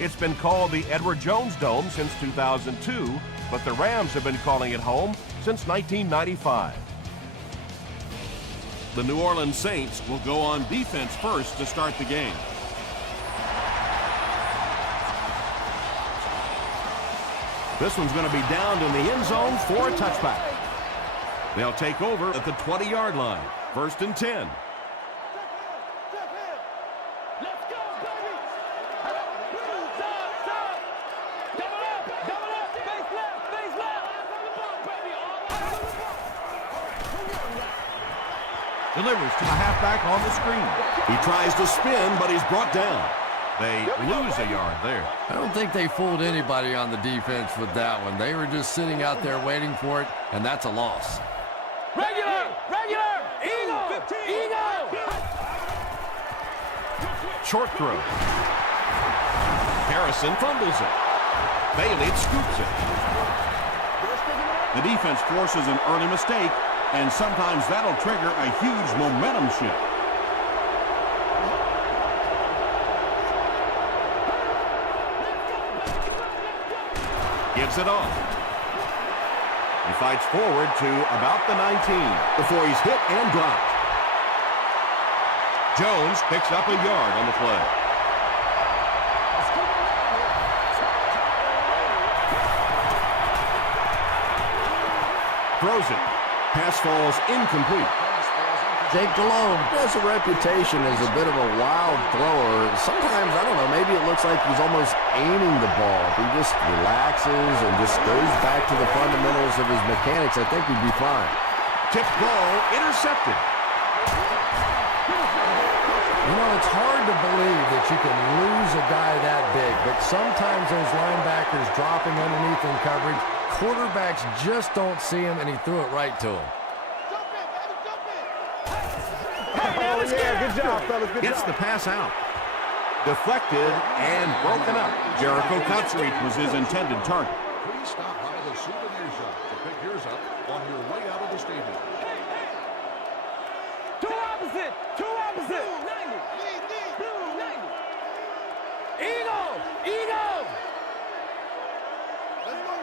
It's been called the Edward Jones Dome since 2002, but the Rams have been calling it home since 1995. The New Orleans Saints will go on defense first to start the game. This one's going to be downed in the end zone for a touchback. They'll take over at the 20-yard line. 1st and 10. Delivers to the halfback on the screen. He tries to spin, but he's brought down. They lose a yard there. I don't think they fooled anybody on the defense with that one. They were just sitting out there waiting for it, and that's a loss. Regular! Eagle! Short throw. Harrison fumbles it. Bailey scoops it. The defense forces an early mistake, and sometimes that'll trigger a huge momentum shift. Gives it off. He fights forward to about the 19 before he's hit and dropped. Jones picks up a yard on the play. Throws it. Pass falls incomplete. Jake Delhomme has a reputation as a bit of a wild thrower. Sometimes, I don't know, maybe it looks like he's almost aiming the ball. If he just relaxes and just goes back to the fundamentals of his mechanics, I think he'd be fine. Tipped ball intercepted. You know, it's hard to believe that you can lose a guy that big, but sometimes those linebackers dropping underneath in coverage, quarterbacks just don't see him, and he threw it right to him. Good job, fellas. Gets the pass out. Deflected and broken up. Jericho Country was his intended target. Please stop by the souvenir shop to pick yours up on your way out of the stadium. Two opposite! 90! Eagle! Let's go.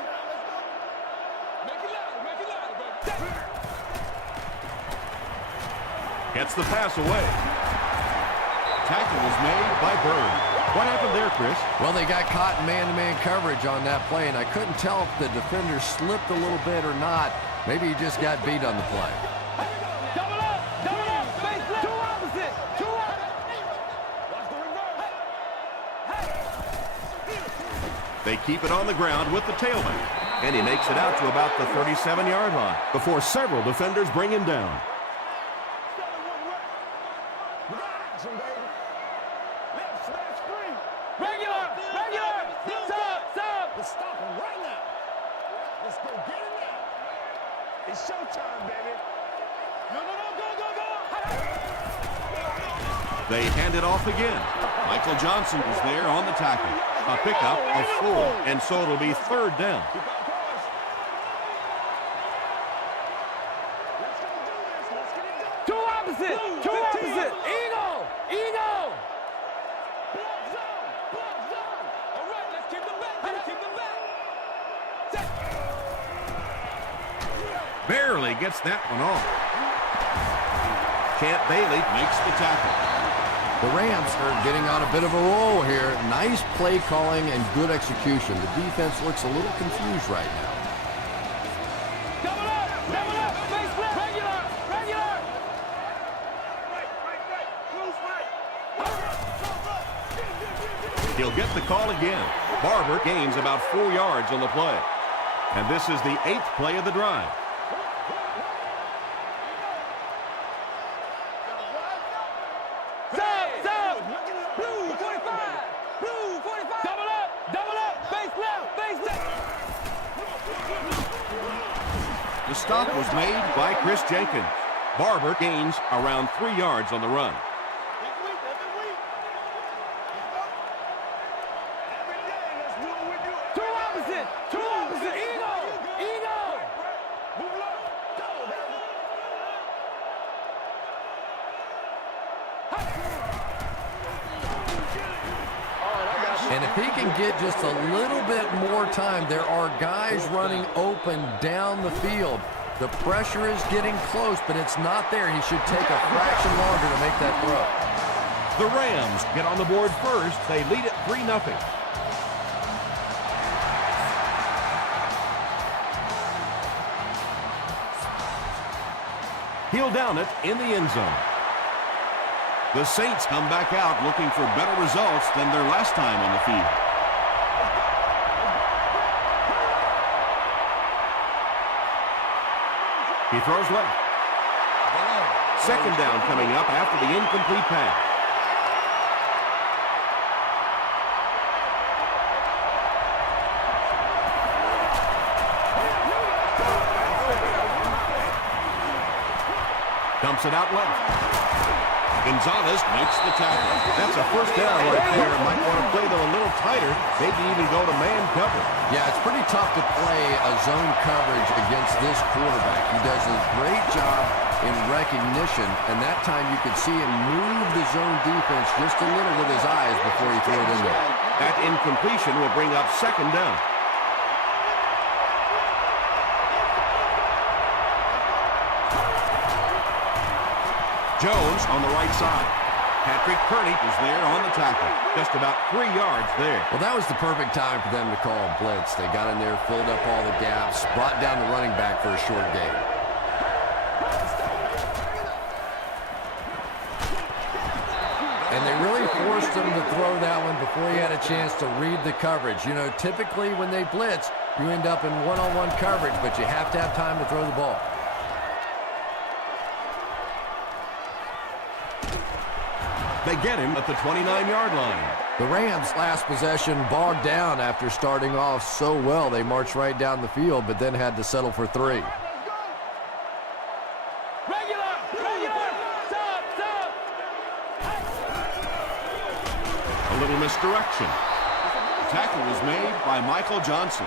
Make it loud, baby. Gets the pass away. Tackle was made by Bird. What happened there, Chris? Well, they got caught in man-to-man coverage on that play, and I couldn't tell if the defender slipped a little bit or not. Maybe he just got beat on the play. Double up! Face left! Two opposite! Watch the reverse! They keep it on the ground with the tailback. And he makes it out to about the 37-yard line before several defenders bring him down. Regular! Sub! Let's stop him right now. Let's go get him now. It's showtime, baby. No, go! They hand it off again. Michael Johnson was there on the tackle. A pickup of 4, and so it'll be 3rd down. Two opposite! Eagle! Block zone! All right, let's keep them back. Barely gets that one off. Champ Bailey Makes the tackle. The Rams are getting on a bit of a roll here. Nice play calling and good execution. The defense looks a little confused right now. Double up! Face left! Regular! Close right. He'll get the call again. Barber gains about 4 yards on the play. And this is the 8th play of the drive. Sub! Blue 45! Double up! Face left! The stop was made by Chris Jenkins. Barber gains around 3 yards on the run. Two opposite! Eagle! And if he can get just a little bit more time, there are guys running open down the field. The pressure is getting close, but it's not there. He should take a fraction longer to make that throw. The Rams get on the board first. They lead it 3-0. He'll down it in the end zone. The Saints come back out looking for better results than their last time on the field. He throws left. Second down coming up after the incomplete pass. Dumps it out left. Gonzalez makes the tackle. That's a first down right there. Might want to play them a little tighter, maybe even go to man cover. Yeah, it's pretty tough to play a zone coverage against this quarterback. He does a great job in recognition, and that time you could see him move the zone defense just a little with his eyes before he threw it in there. That incompletion will bring up second down. Jones on the right side. Patrick Purdy is there on the tackle. Just about 3 yards there. Well, that was the perfect time for them to call a blitz. They got in there, filled up all the gaps, brought down the running back for a short gain. And they really forced him to throw that one before he had a chance to read the coverage. You know, typically when they blitz, you end up in one-on-one coverage, but you have to have time to throw the ball. They get him at the 29-yard line. The Rams' last possession bogged down after starting off so well. They marched right down the field, but then had to settle for 3. A little misdirection. The tackle was made by Michael Johnson.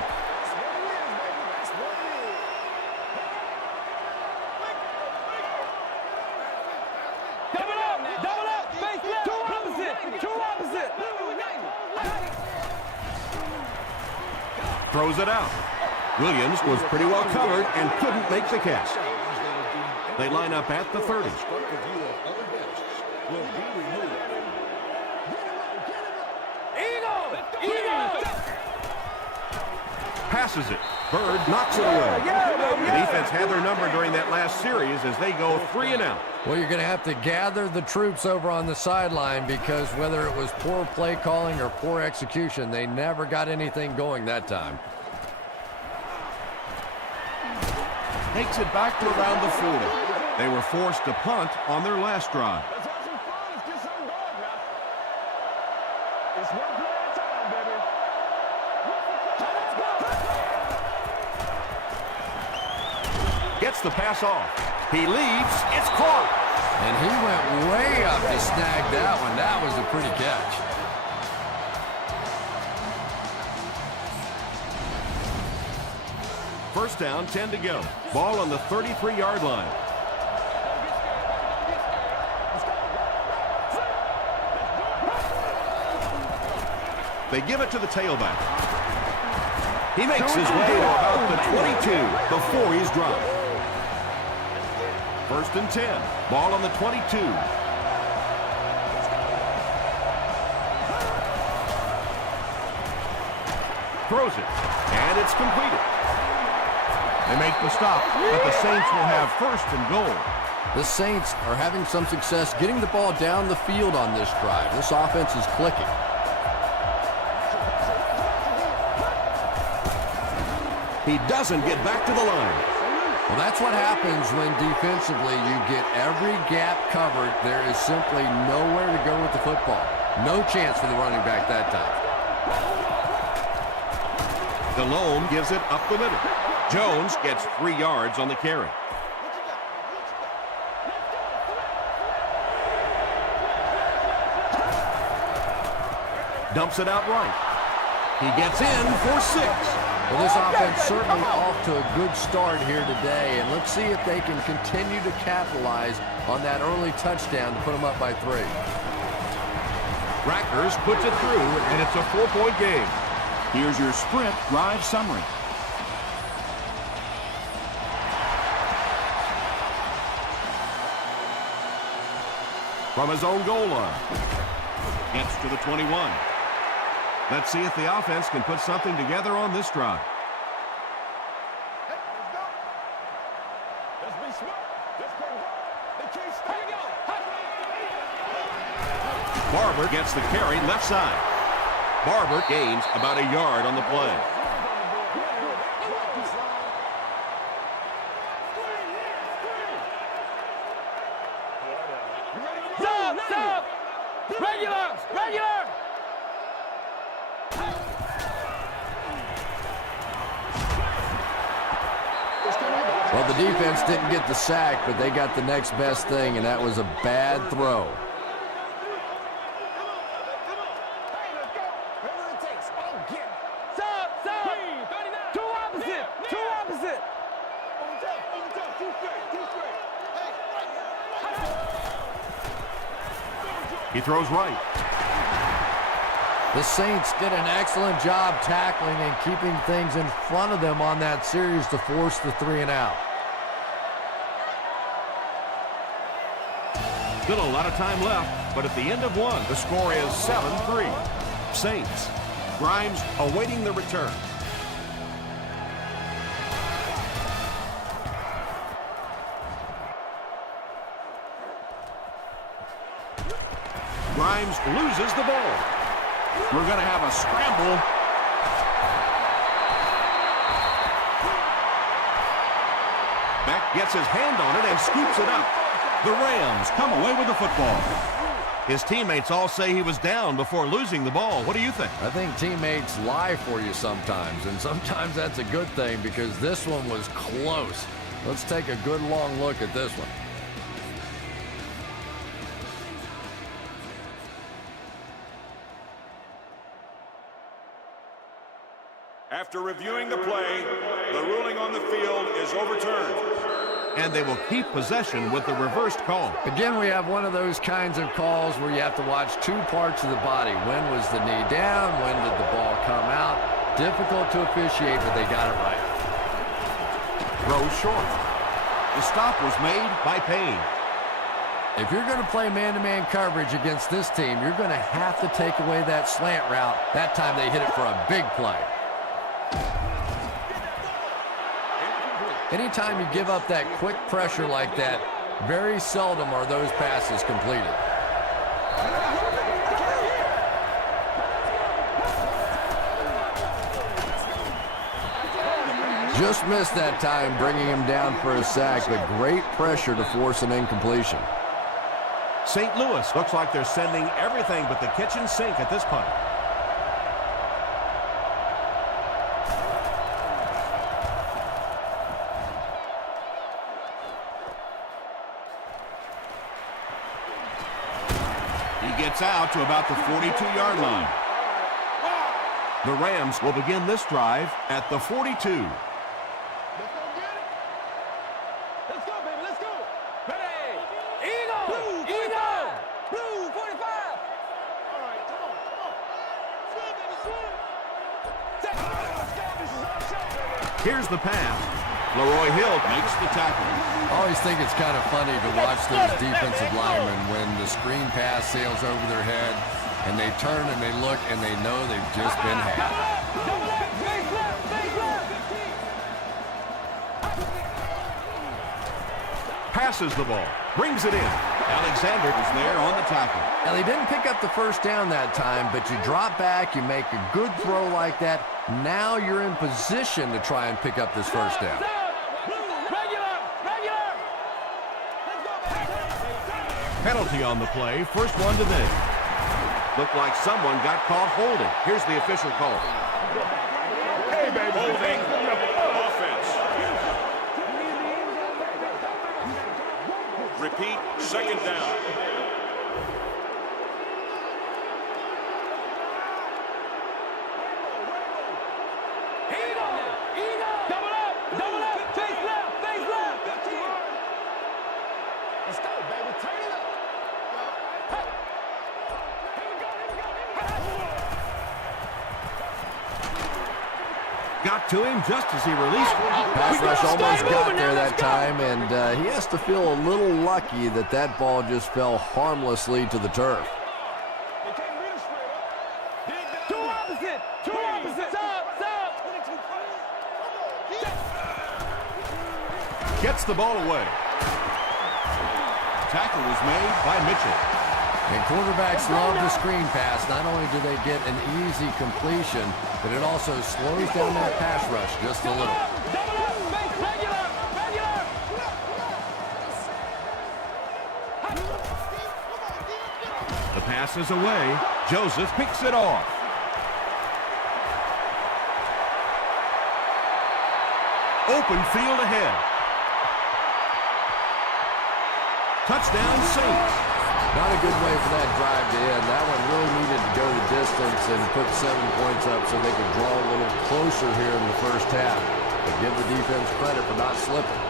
Throws it out. Williams was pretty well covered and couldn't make the catch. They line up at the 30. Passes it. Bird knocks it away. The defense had their number during that last series as they go 3 and out. Well, you're going to have to gather the troops over on the sideline because whether it was poor play calling or poor execution, they never got anything going that time. Takes it back to around the 40. They were forced to punt on their last drive. Let's have some fun. Let's get something going, man. It's one play at a time, baby. Let's go. Gets the pass off. He leaps. It's caught. And he went way up to snag that one. That was a pretty catch. First down, 10 to go. Ball on the 33-yard line. They give it to the tailback. He makes his way to about the 22 before he's dropped. First and 10. Ball on the 22. Throws it, and it's completed. They make the stop, but the Saints will have first and goal. The Saints are having some success getting the ball down the field on this drive. This offense is clicking. He doesn't get back to the line. Well, that's what happens when defensively you get every gap covered. There is simply nowhere to go with the football. No chance for the running back that time. Delhomme gives it up the middle. Jones gets 3 yards on the carry. Dumps it out right. He gets in for 6. Well, this offense certainly off to a good start here today, and let's see if they can continue to capitalize on that early touchdown to put them up by 3. Rackers puts it through, and it's a 4-point game. Here's your sprint drive summary. From his own goal line. Gets to the 21. Let's see if the offense can put something together on this drive. Let's be smart. Let's play ball. They can't stop. Here you go. Barber gets the carry left side. Barber gains about a yard on the play. Stop! Regular! Well, the defense didn't get the sack, but they got the next best thing, and that was a bad throw. Stop! Two opposite! He throws right. The Saints did an excellent job tackling and keeping things in front of them on that series to force the 3-and-out. Still a lot of time left, but at the end of one, the score is 7-3. Saints. Grimes awaiting the return. Grimes loses the ball. We're going to have a scramble. Beck gets his hand on it and scoops it up. The Rams come away with the football. His teammates all say he was down before losing the ball. What do you think? I think teammates lie for you sometimes, and sometimes that's a good thing because this one was close. Let's take a good long look at this one. After reviewing the play, the ruling on the field is overturned. And they will keep possession with the reversed call. Again, we have one of those kinds of calls where you have to watch two parts of the body. When was the knee down? When did the ball come out? Difficult to officiate, but they got it right. Throw short. The stop was made by Payne. If you're going to play man-to-man coverage against this team, you're going to have to take away that slant route. That time they hit it for a big play. Anytime you give up that quick pressure like that, very seldom are those passes completed. Just missed that time, bringing him down for a sack, but great pressure to force an incompletion. St. Louis looks like they're sending everything but the kitchen sink at this point. Gets out to about the 42-yard line. The Rams will begin this drive at the 42. Let's go get it. Let's go, baby. Let's go. Ready! Eagle! Blue 45! All right, come on. Swim, baby, swim. This is our show, baby. Here's the pass. Leroy Hill Makes the tackle. I always think it's kind of funny to watch those defensive linemen when the screen pass sails over their head and they turn and they look and they know they've just been had. Double up! Face left! passes the ball, brings it in. Alexander is there on the tackle. Now, they didn't pick up the first down that time, but you drop back, you make a good throw like that. Now you're in position to try and pick up this first down. Penalty on the play, first one to this. Looked like someone got caught holding. Here's the official call. Hey, baby. Holding offense. Repeat, second down. Double up, face left. Let's go, baby. Turn it up. Here we go. Got to him just as he released it. Pass rush gotta almost stay got moving there now, that let's go. time, and he has to feel a little lucky that that ball just fell harmlessly to the turf. They can't beat us straight up. Dig down. Two opposite. Two opposite. Stop. Gets the ball away. Tackle was made by Mitchell. And quarterbacks love the screen pass. Not only do they get an easy completion, but it also slows down that pass rush just a little. Double up. Regular. The pass is away. Joseph picks it off. Open field ahead. Touchdown Saints. Not a good way for that drive to end. That one really needed to go the distance and put 7 points up so they could draw a little closer here in the first half. But give the defense credit for not slipping.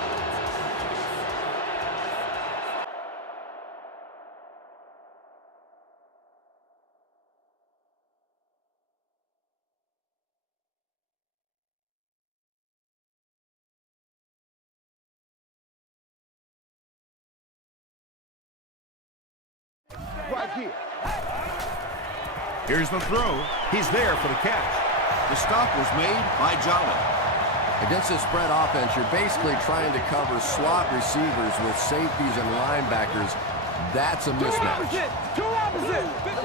Right here. Here's the throw. He's there for the catch. The stop was made by Jolly. Against a spread offense, you're basically trying to cover slot receivers with safeties and linebackers. That's a mismatch. Two opposite. 15.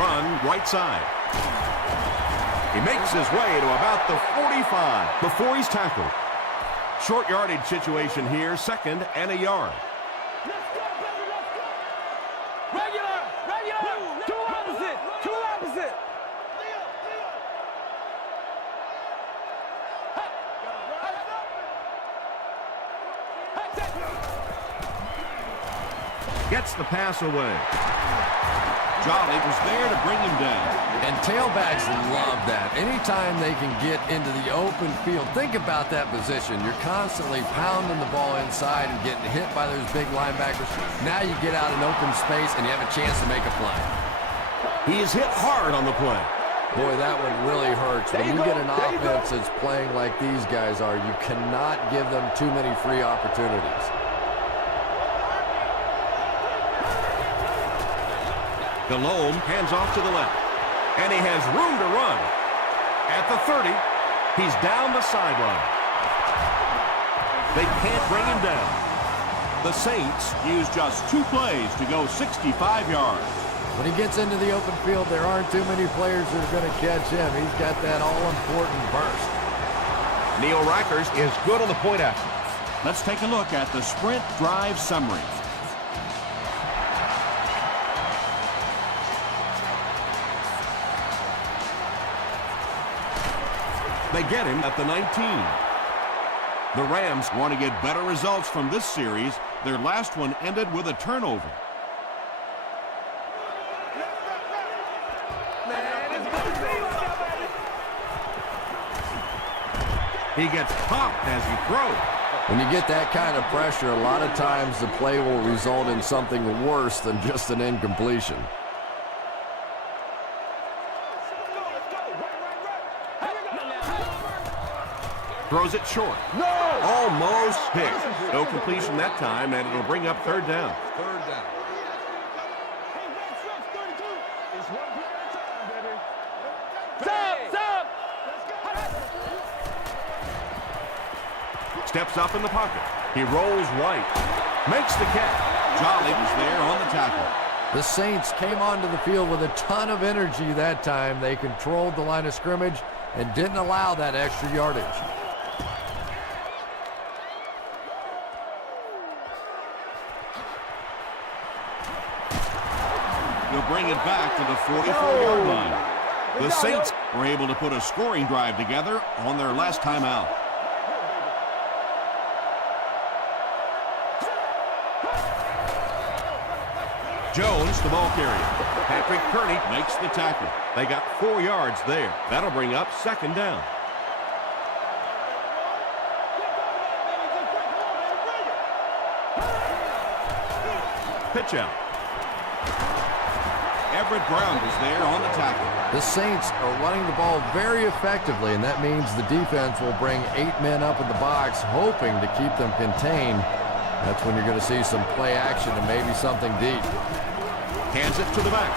Run right side. He makes his way to about the 45 before he's tackled. Short yardage situation here, 2nd and a yard. Regular. Two opposite. Gets the pass away. Jolly was there to bring him down. And tailbacks love that. Anytime they can get into the open field, think about that position. You're constantly pounding the ball inside and getting hit by those big linebackers. Now you get out in open space and you have a chance to make a play. He is hit hard on the play. Boy, that one really hurts. When you get an offense that's playing like these guys are, you cannot give them too many free opportunities. Delhomme hands off to the left. And he has room to run. At the 30, he's down the sideline. They can't bring him down. The Saints used just 2 plays to go 65 yards. When he gets into the open field, there aren't too many players that are going to catch him. He's got that all-important burst. Neil Rackers is good on the point action. Let's take a look at the sprint drive summary. They get him at the 19. The Rams want to get better results from this series. Their last one ended with a turnover. He gets popped as he throws. When you get that kind of pressure, a lot of times the play will result in something worse than just an incompletion. Throws it short. No! Almost hit. No completion that time, and it'll bring up 3rd down. 3rd down. It's one play at a time, baby. Steps up in the pocket. He rolls right. Makes the catch. Jolly was there on the tackle. The Saints came onto the field with a ton of energy that time. They controlled the line of scrimmage and didn't allow that extra yardage. He'll bring it back to the 44-yard line. The Saints were able to put a scoring drive together on their last time out. Jones, the ball carrier. Patrick Kearney Makes the tackle. They got 4 yards there. That'll bring up 2nd down. Pitch out. Everett Brown was there on the tackle. The Saints are running the ball very effectively, and that means the defense will bring 8 men up in the box, hoping to keep them contained. That's when you're going to see some play action and maybe something deep. Hands it to the back.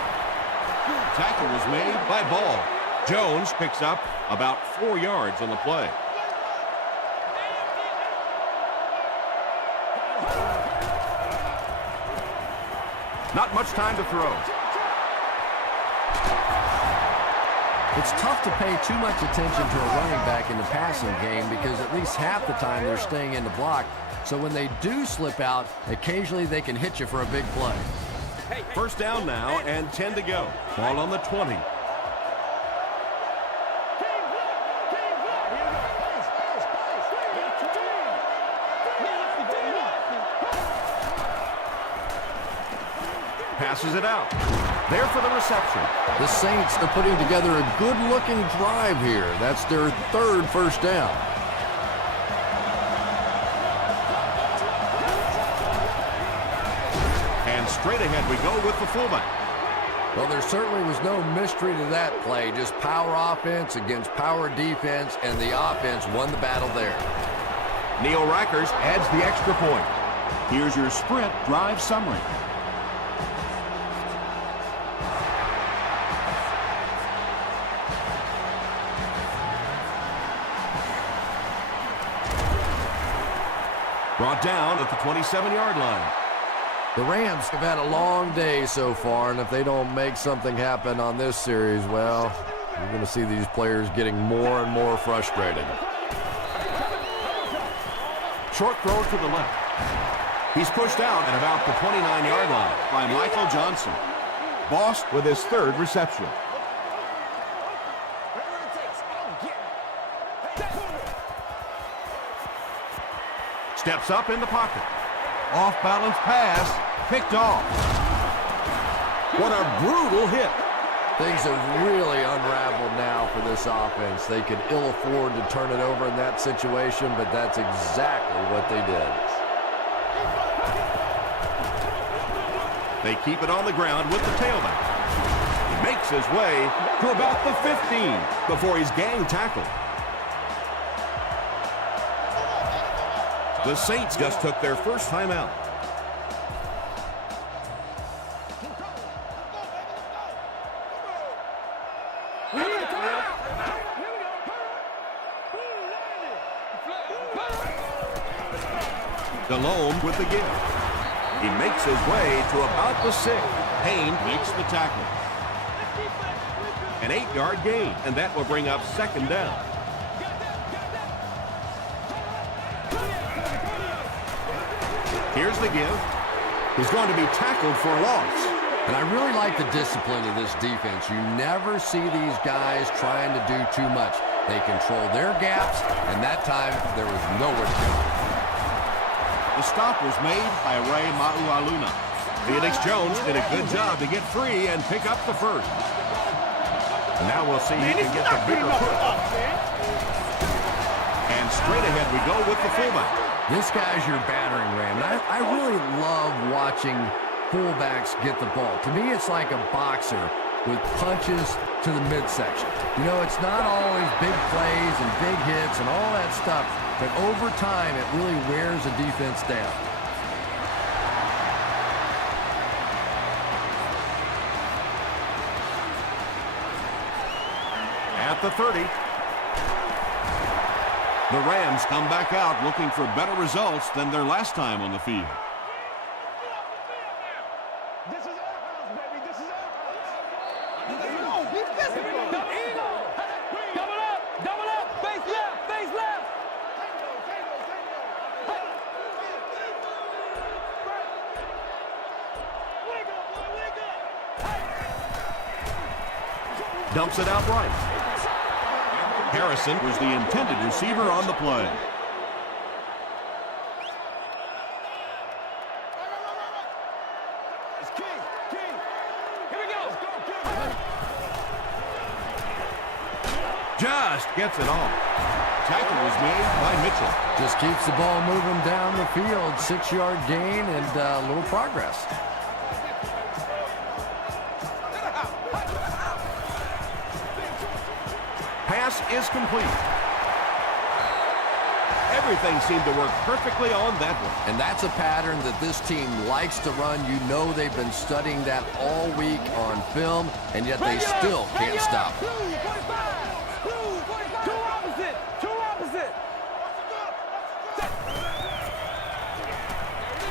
Tackle was made by Ball. Jones picks up about 4 yards on the play. Not much time to throw. It's tough to pay too much attention to a running back in the passing game because at least half the time they're staying in the block. So when they do slip out, occasionally they can hit you for a big play. First down now and 10 to go. Ball on the 20. Passes it out. There for the reception. The Saints are putting together a good-looking drive here. That's their 3rd first down. And straight ahead we go with the fullback. Well, there certainly was no mystery to that play. Just power offense against power defense, and the offense won the battle there. Neil Rackers adds the extra point. Here's your sprint drive summary. Brought down at the 27-yard line. The Rams have had a long day so far, and if they don't make something happen on this series, well, you're going to see these players getting more and more frustrated. Short throw to the left. He's pushed out at about the 29-yard line By Michael Johnson. Boss with his 3rd reception. Steps up in the pocket. Off-balance pass, picked off. What a brutal hit. Things have really unraveled now for this offense. They could ill afford to turn it over in that situation, but that's exactly what they did. They keep it on the ground with the tailback. He makes his way to about the 15 before he's gang tackled. The Saints just took their first time out. Delhomme with the give. He makes his way to about the 6. Payne Makes the tackle. an 8-yard gain, and that will bring up 2nd down. Here's the give. He's going to be tackled for a loss. And I really like the discipline of this defense. You never see these guys trying to do too much. They control their gaps, and that time there was nowhere to go. The stop was made by Ray Maualuna. Felix Jones did a good job to get free and pick up the 1st. Now we'll see who can get the bigger push. And straight ahead we go with the fullback. This guy's your battering ram. And I really love watching fullbacks get the ball. To me, it's like a boxer with punches to the midsection. You know, it's not always big plays and big hits and all that stuff, but over time, it really wears a defense down. At the 30. The Rams come back out looking for better results than their last time on the field. This is our house, baby. This is our house. Double up! Double up! Face left! Face left! Dumps it out right. Harrison Was the intended receiver on the play. It's King. King. Here we go! Let's go, King. just gets it off. Tackle was made by Mitchell. Just keeps the ball moving down the field. 6-yard gain and a little progress. pass is complete. Everything seemed to work perfectly on that one. And that's a pattern that this team likes to run. You know they've been studying that all week on film, and yet they still can't stop it. Two opposite.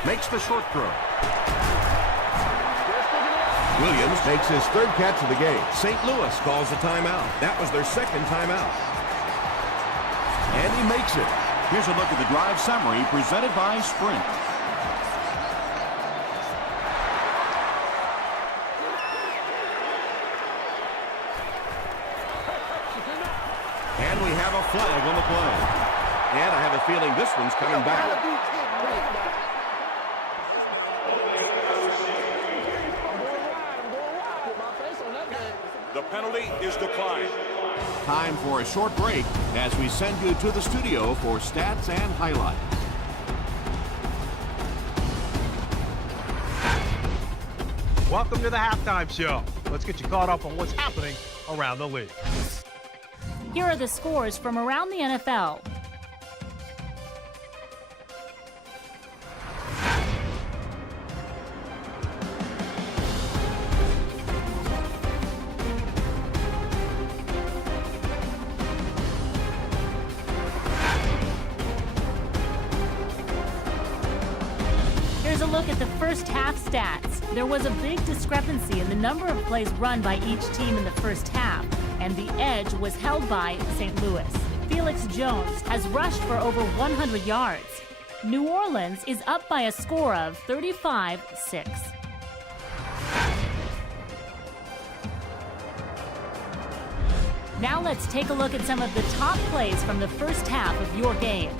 Makes the short throw. Williams makes his third catch of the game. St. Louis calls a timeout. That was their second timeout. And he makes it. Here's a look at the drive summary presented by Sprint. And we have a flag on the play. And I have a feeling this one's coming back. The penalty is declined. Time for a short break as we send you to the studio for stats and highlights. Welcome to the halftime show. Let's get you caught up on what's happening around the league. Here are the scores from around the NFL. Here's a look at the first half stats. There was a big discrepancy in the number of plays run by each team in the first half, and the edge was held by St. Louis. Felix Jones has rushed for over 100 yards. New Orleans is up by a score of 35-6. Now let's take a look at some of the top plays from the first half of your game.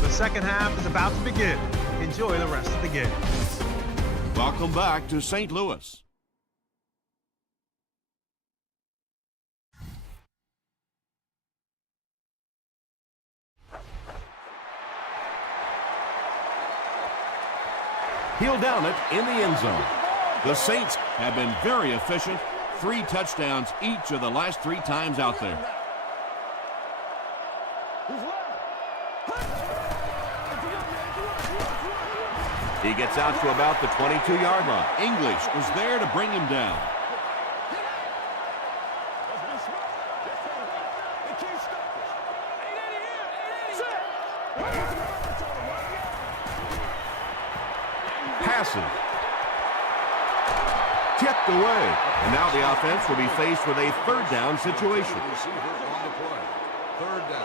The second half is about to begin. Enjoy the rest of the game. Welcome back to St. Louis. He'll down it in the end zone. The Saints have been very efficient. 3 touchdowns each of the last 3 times out there. He gets out to about the 22-yard line. English was there to bring him down. Passes. Tipped away. And now the offense will be faced with a third down situation. Receiver on the play. Third down.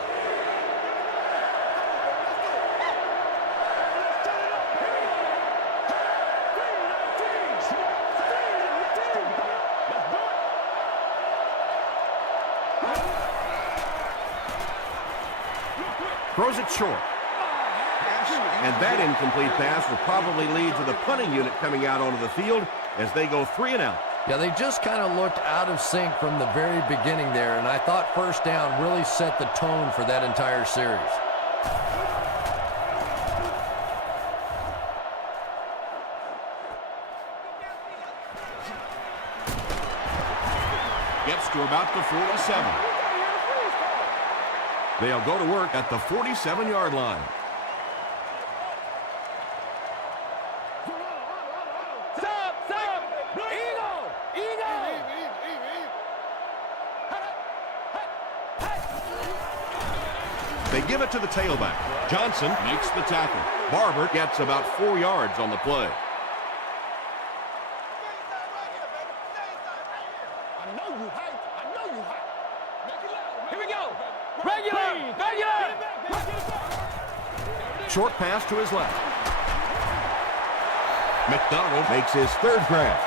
Throws it short. And that incomplete pass will probably lead to the punting unit coming out onto the field as they go 3 and out. Yeah, they just kind of looked out of sync from the very beginning there, and I thought first down really set the tone for that entire series. Gets to about the 47. They'll go to work at the 47-yard line. They give it to the tailback. Johnson Makes the tackle. Barber gets about 4 yards on the play. Here we go. Regular. Short pass to his left. McDonald makes his third grab.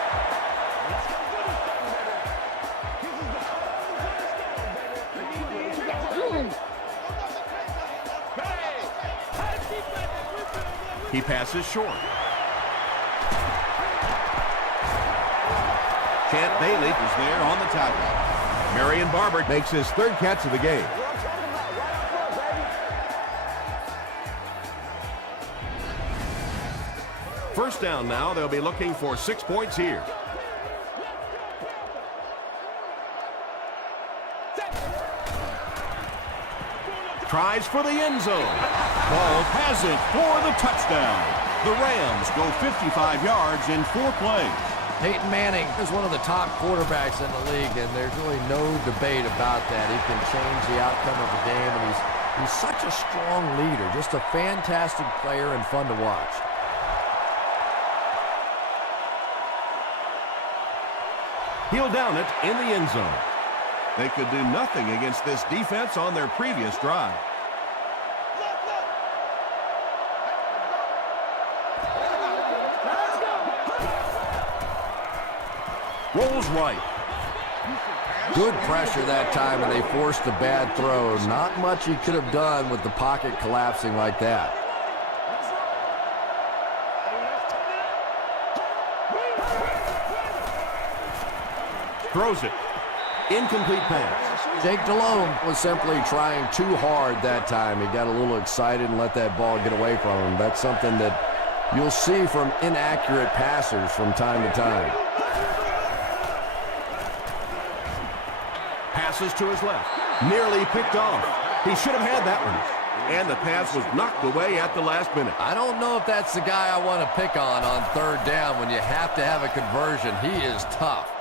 He passes short. Champ Bailey is there on the tackle. Marion Barber makes his third catch of the game. First down now. They'll be looking for 6 points here. Tries for the end zone. Ball has it for the touchdown. The Rams go 55 yards in 4 plays. Peyton Manning is one of the top quarterbacks in the league, and there's really no debate about that. He can change the outcome of the game, and he's such a strong leader, just a fantastic player and fun to watch. He'll down it in the end zone. They could do nothing against this defense on their previous drive. Rolls right. Good pressure that time, and they forced a bad throw. Not much he could have done with the pocket collapsing like that. Throws it. Incomplete pass. Jake Delhomme was simply trying too hard that time. He got a little excited and let that ball get away from him. That's something that you'll see from inaccurate passers from time to time. Passes to his left. Nearly picked off. He should have had that one. And the pass was knocked away at the last minute. I don't know if that's the guy I want to pick on third down when you have to have a conversion. He is tough.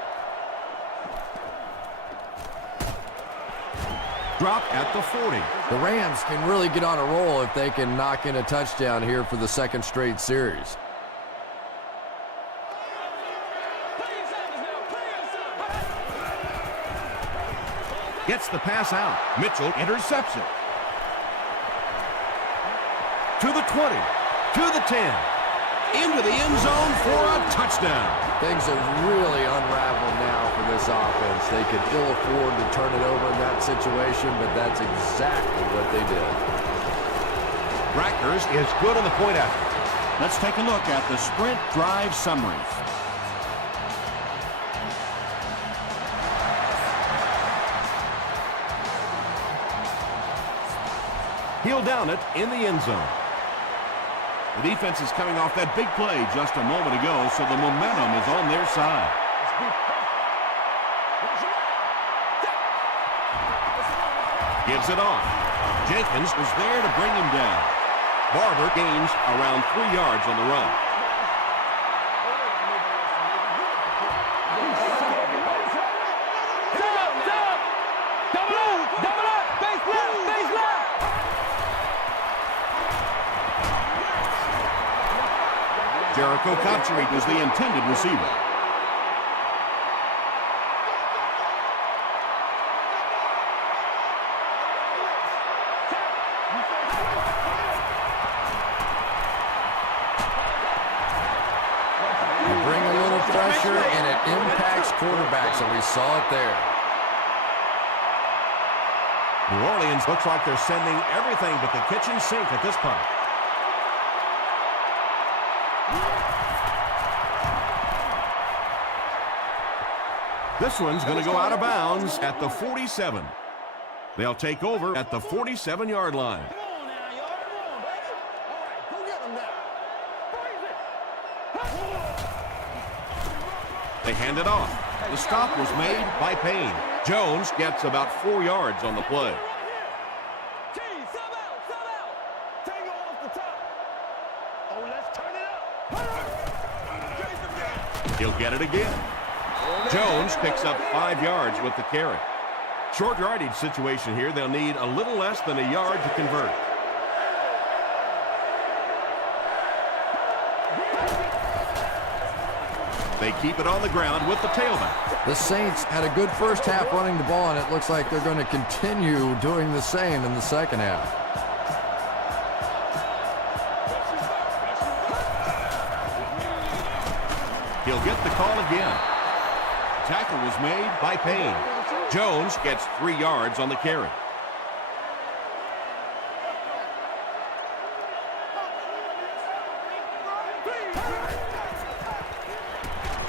Drop at the 40. The Rams can really get on a roll if they can knock in a touchdown here for the second straight series. Gets the pass out. Mitchell intercepts it. To the 20. To the 10. Into the end zone for a touchdown. Things have really unraveled now for this offense. They could ill afford to turn it over in that situation, but that's exactly what they did. Rackers is good on the point after. Let's take a look at the sprint drive summaries. He'll down it in the end zone. The defense is coming off that big play just a moment ago, so the momentum is on their side. Gives it off. Jenkins was there to bring him down. Barber gains around 3 yards on the run. Jericho Cotchery is the intended receiver. You bring a little pressure, and it impacts quarterbacks, and we saw it there. New Orleans looks like they're sending everything but the kitchen sink at this point. This one's going to go out of bounds at the 47. They'll take over at the 47-yard line. They hand it off. The stop was made by Payne. Jones gets about 4 yards on the play. He'll get it again. Jones picks up 5 yards with the carry. Short yardage situation here. They'll need a little less than a yard to convert. They keep it on the ground with the tailback. The Saints had a good first half running the ball, and it looks like they're going to continue doing the same in the second half. He'll get the call again. Tackle was made By Payne. Jones gets 3 yards on the carry.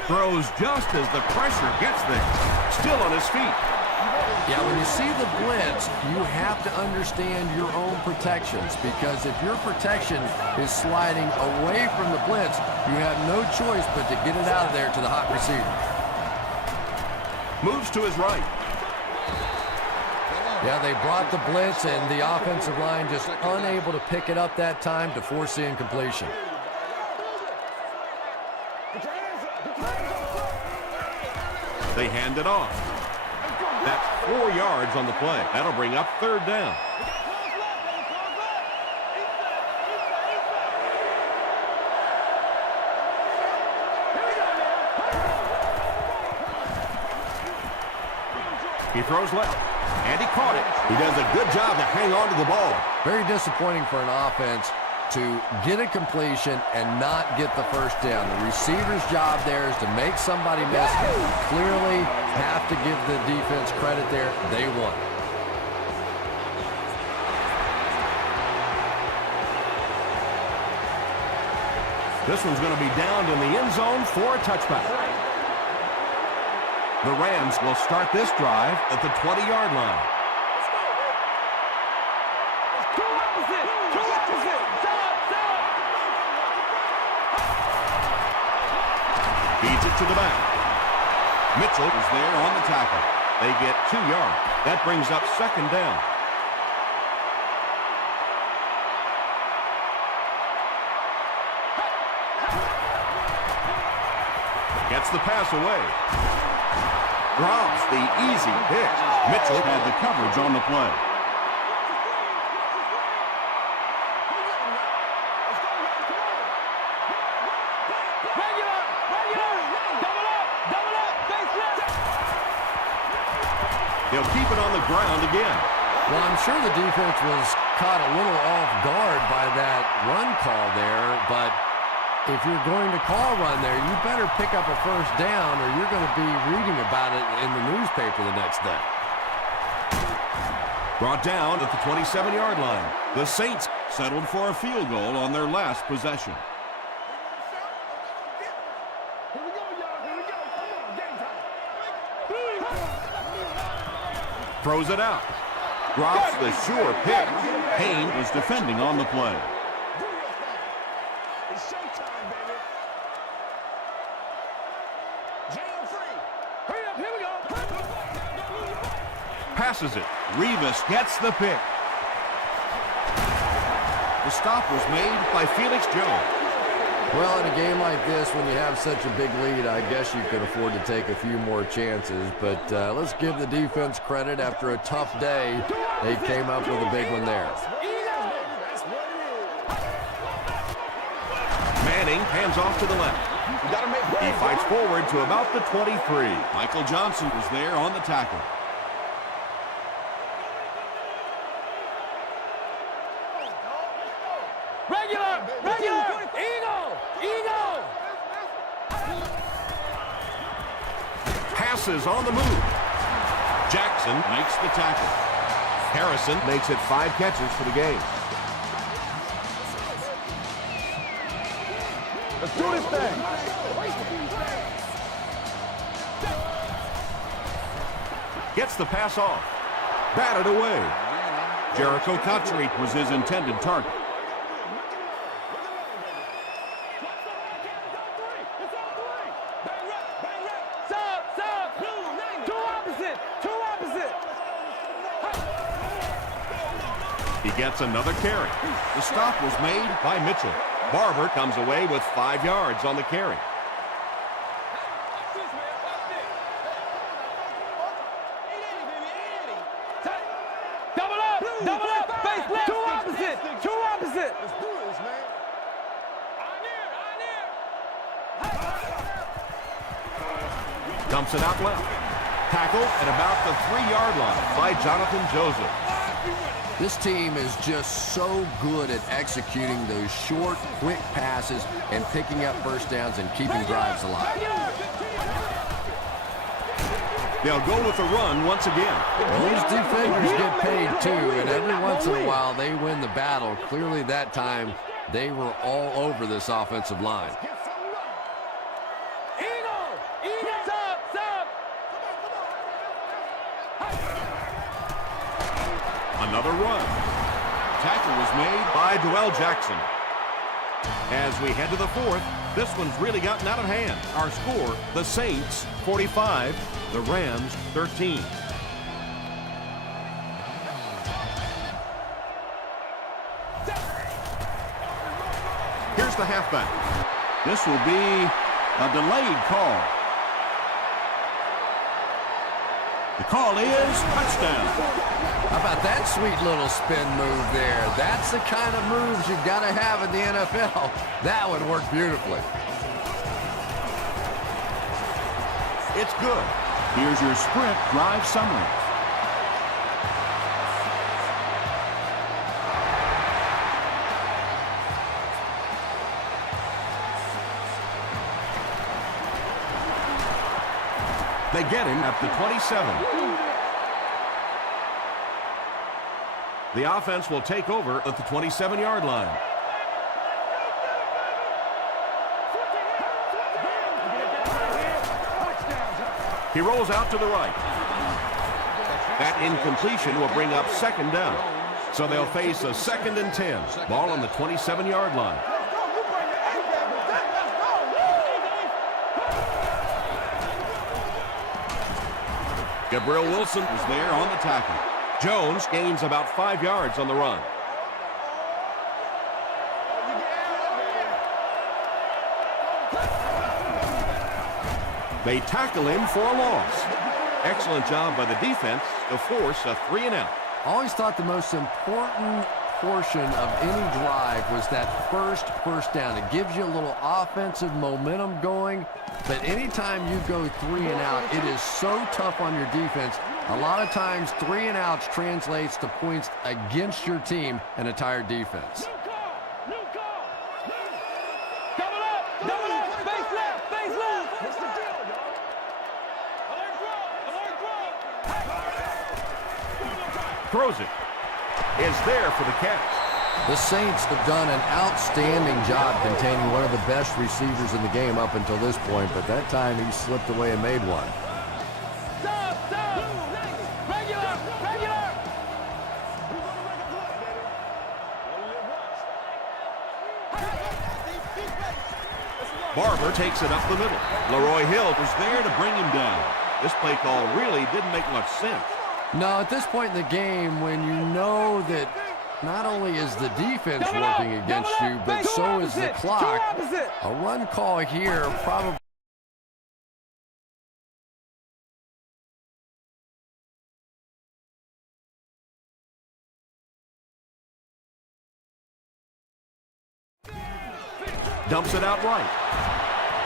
Throws just as the pressure gets there. Still on his feet. Yeah, when you see the blitz, you have to understand your own protections, because if your protection is sliding away from the blitz, you have no choice but to get it out of there to the hot receiver. Moves to his right. Yeah, they brought the blitz, and the offensive line just unable to pick it up that time to force the incompletion. They hand it off. That's 4 yards on the play. That'll bring up 3rd down. He throws left, and he caught it. He does a good job to hang on to the ball. Very disappointing for an offense to get a completion and not get the first down. The receiver's job there is to make somebody miss. Clearly have to give the defense credit there. They won. This one's going to be downed in the end zone for a touchback. The Rams will start this drive at the 20-yard line. Feeds it to the back. Mitchell is there on the tackle. They get 2 yards. That brings up 2nd down. Gets the pass away. Drops the easy pick. Mitchell had the coverage on the play. They'll keep it on the ground again. Well, I'm sure the defense was caught a little off guard by that run call there, but if you're going to call run there, you better pick up a first down or you're going to be reading about it in the newspaper the next day. Brought down at the 27-yard line. The Saints Settled for a field goal on their last possession. Here we go, y'all. Here we go. Come on, game time. throws it out. Drops the sure pick. Payne was defending on the play. It's showtime, baby. Jam free. Hurry up, here we go. passes it. Revis gets the pick. The stop was made by Felix Jones. Well, in a game like this, when you have such a big lead, I guess you could afford to take a few more chances. But let's give the defense credit. After a tough day, they came up with a big one there. Manning hands off to the left. He fights forward to about the 23. Michael Johnson was there on the tackle. Passes on the move. Jackson Makes the tackle. Harrison makes it 5 catches for the game. Let's do this thing. Gets the pass off. Batted away. Jericho Cotchery was his intended target. He gets another carry. The stop was made by Mitchell. Barber comes away with 5 yards on the carry. Double up, face left, two opposite. Let's do this, man. Dumps it out left. Tackled at about the 3-yard line by Jonathan Joseph. This team is just so good at executing those short, quick passes and picking up first downs and keeping drives alive. They'll go with the run once again. Those defenders get paid too, and every once in a while they win the battle. Clearly that time they were all over this offensive line. Another run. Tackle was made By Dwell Jackson. As we head to the fourth, this one's really gotten out of hand. Our score, the Saints 45, the Rams 13. Here's the halfback. This will be a delayed call. The call is touchdown. How about that sweet little spin move there? That's the kind of moves you've got to have in the NFL. That would work beautifully. It's good. Here's your sprint drive summary. They get him at the 27. The offense will take over at the 27-yard line. He rolls out to the right. That incompletion will bring up second down. So they'll face a 2nd and 10. Ball on the 27-yard line. Gabriel Wilson is there on the tackle. Jones gains about 5 yards on the run. They tackle him for a loss. Excellent job by the defense to force a 3-and-out. Always thought the most important portion of any drive was that first down. It gives you a little offensive momentum going, but anytime you go 3-and-out, it is so tough on your defense. A lot of times 3-and-outs translates to points against your team and a tired defense. Throws it. Is there for the catch. The Saints have done an outstanding job containing one of the best receivers in the game up until this point, but that time he slipped away and made one. Barber takes it up the middle. Leroy Hill Was there to bring him down. This play call really didn't make much sense. No, at this point in the game, when you know that not only is the defense working against you, but so is the clock, a run call here probably... Dumps it out right.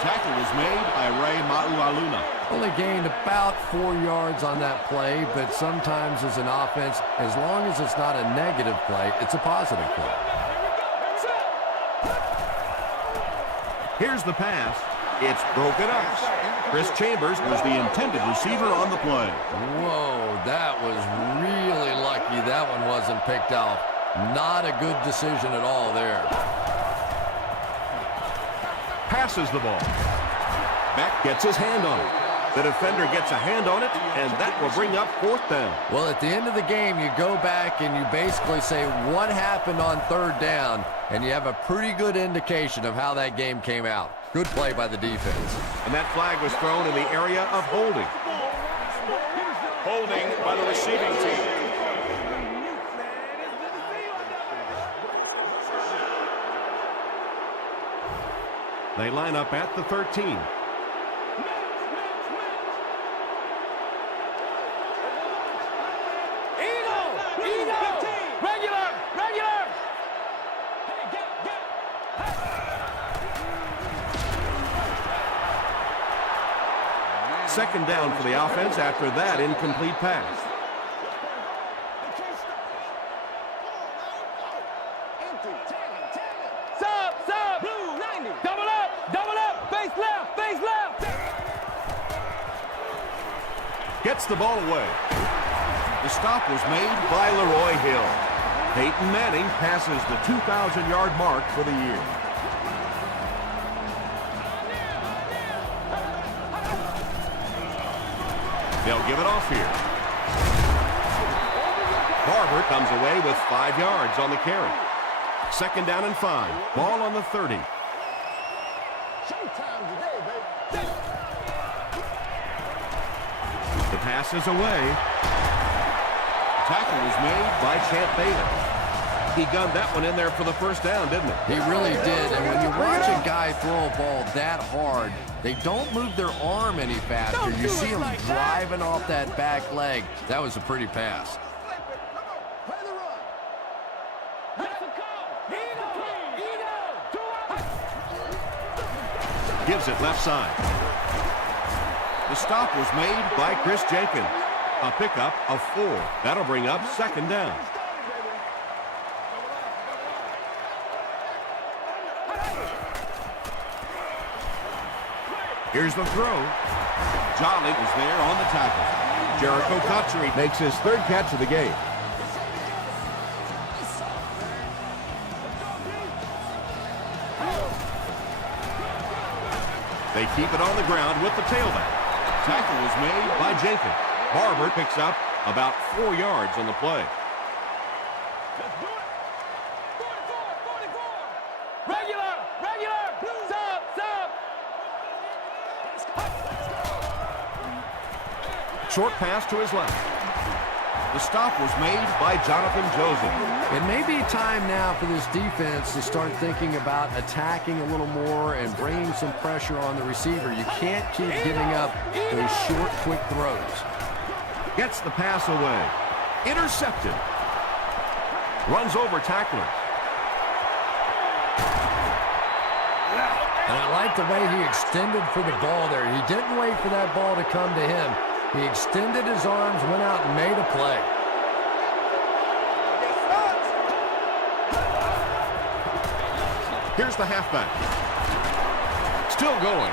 Tackle was made by Ray Maualuna. Only gained about 4 yards on that play, but sometimes as an offense, as long as it's not a negative play, it's a positive play. Here's the pass. It's broken up. Chris Chambers Was the intended receiver on the play. Whoa, that was really lucky that one wasn't picked off. Not a good decision at all there. passes the ball. Beck gets his hand on it. The defender gets a hand on it, and that will bring up 4th down. Well, at the end of the game, you go back and you basically say what happened on 3rd down, and you have a pretty good indication of how that game came out. Good play by the defense. And that flag was thrown in the area of holding. Holding by the receiving team. They line up at the 13. Second down for the offense after that incomplete pass. Sub. Blue 90. Double up. Face left. Gets the ball away. The stop was made by Leroy Hill. Peyton Manning passes the 2,000-yard mark for the year. They'll give it off here. Barber comes away with 5 yards on the carry. 2nd down and 5. Ball on the 30. The pass is away. Tackle was made by Champ Bailey. He gunned that one in there for the 1st down, didn't he? He really did. And when you watch a guy throw a ball that hard, they don't move their arm any faster. You see him driving off that back leg. That was a pretty pass. Gives it left side. The stop was made by Chris Jenkins. A pickup of 4. That'll bring up 2nd down. Here's the throw. Jolly was there on the tackle. Jericho Cotchery makes his 3rd catch of the game. They keep it on the ground with the tailback. Tackle was made By Jenkins. Barber picks up about 4 yards on the play. Regular. Sub. Short pass to his left. The stop was made by Jonathan Joseph. It may be time now for this defense to start thinking about attacking a little more and bringing some pressure on the receiver. You can't keep giving up those short, quick throws. Gets the pass away. Intercepted. Runs over tacklers. And I like the way he extended for the ball there. He didn't wait for that ball to come to him. He extended his arms, went out and made a play. Here's the halfback. Still going.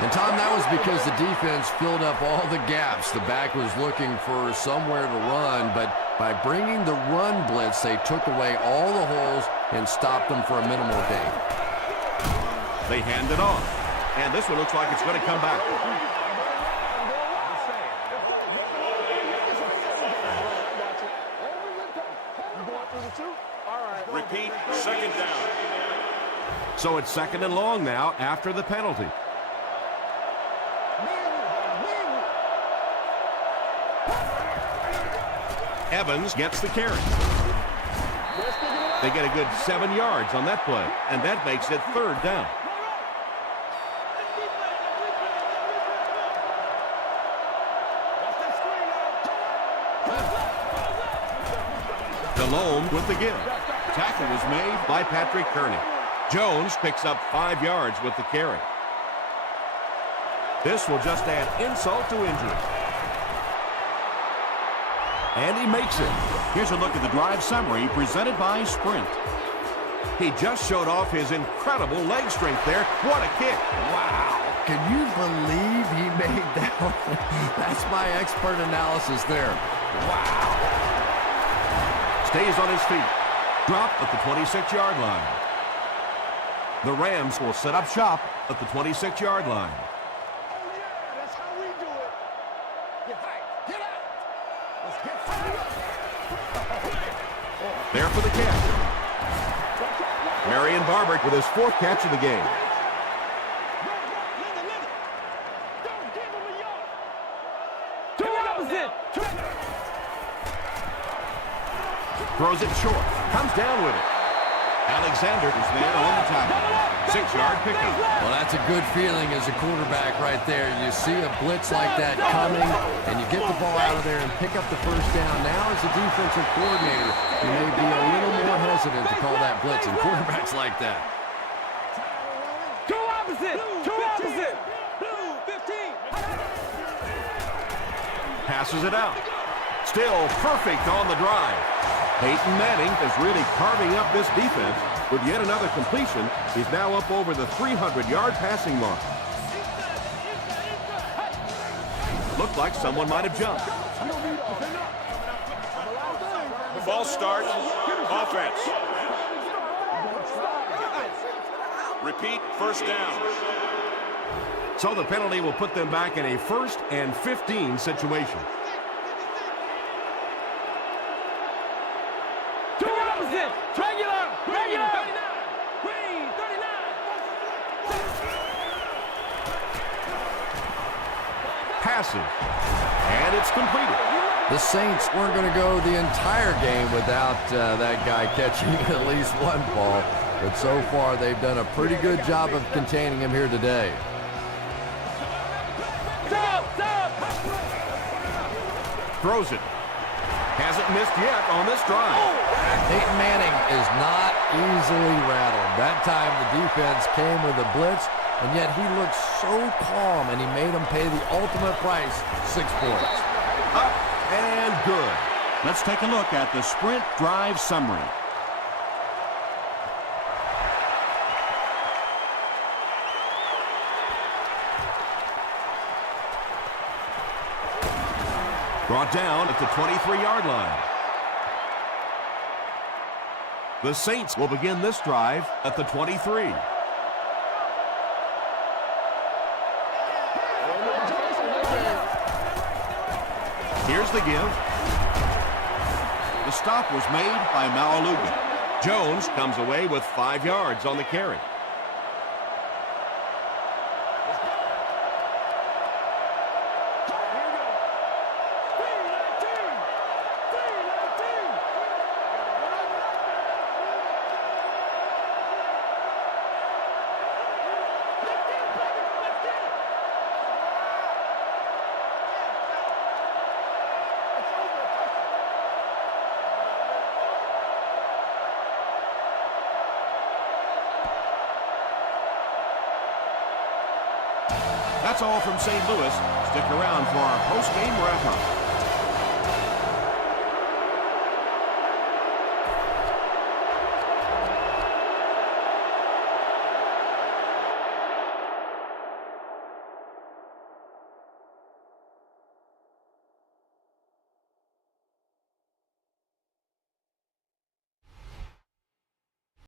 And, Tom, that was because the defense filled up all the gaps. The back was looking for somewhere to run, but by bringing the run blitz, they took away all the holes and stopped them for a minimal gain. They hand it off. And this one looks like it's going to come back. Repeat, 2nd down. So it's 2nd and long now after the penalty. Evans gets the carry. They get a good 7 yards on that play, and that makes it 3rd down. Delhomme with the give. Tackle was made By Patrick Kearney. Jones picks up 5 yards with the carry. This will just add insult to injury. And he makes it. Here's a look at the drive summary presented by Sprint. He just showed off his incredible leg strength there. What a kick. Wow. Can you believe he made that one? That's my expert analysis there. Wow. Stays on his feet. Dropped at the 26-yard line. The Rams will set up shop at the 26-yard line. That's how we do it. Get back. Get out. Let's get There for the catch. Marion Barber with his 4th catch of the game. Two opposite. Throws it short. Comes down with it. Alexander is there on the tackle. 6-yard pickup. Well, that's a good feeling as a quarterback right there. You see a blitz like that coming, and you get the ball out of there and pick up the 1st down. Now, as a defensive coordinator, you may be a little more hesitant to call that blitz, and quarterbacks like that. Two opposite. Blue 15. Passes it out. Still perfect on the drive. Peyton Manning is really carving up this defense with yet another completion. He's now up over the 300-yard passing mark. Looked like someone might have jumped. False start. Offense. Repeat, first down. So the penalty will put them back in a 1st and 15 situation. Two opposite. Regular. 39. Passes. And it's completed. The Saints weren't going to go the entire game without that guy catching at least one ball. But so far, they've done a pretty good job of containing him here today. Throws it. Hasn't missed yet on this drive. Peyton Manning is not easily rattled. That time the defense came with a blitz, and yet he looked so calm, and he made them pay the ultimate price, 6 points. Up and good. Let's take a look at the sprint drive summary. Brought down at the 23-yard line. The Saints will begin this drive at the 23. Here's the give. The stop was made by Maualuga. Jones comes away with 5 yards on the carry. That's all from St. Louis. Stick around for our post-game wrap-up.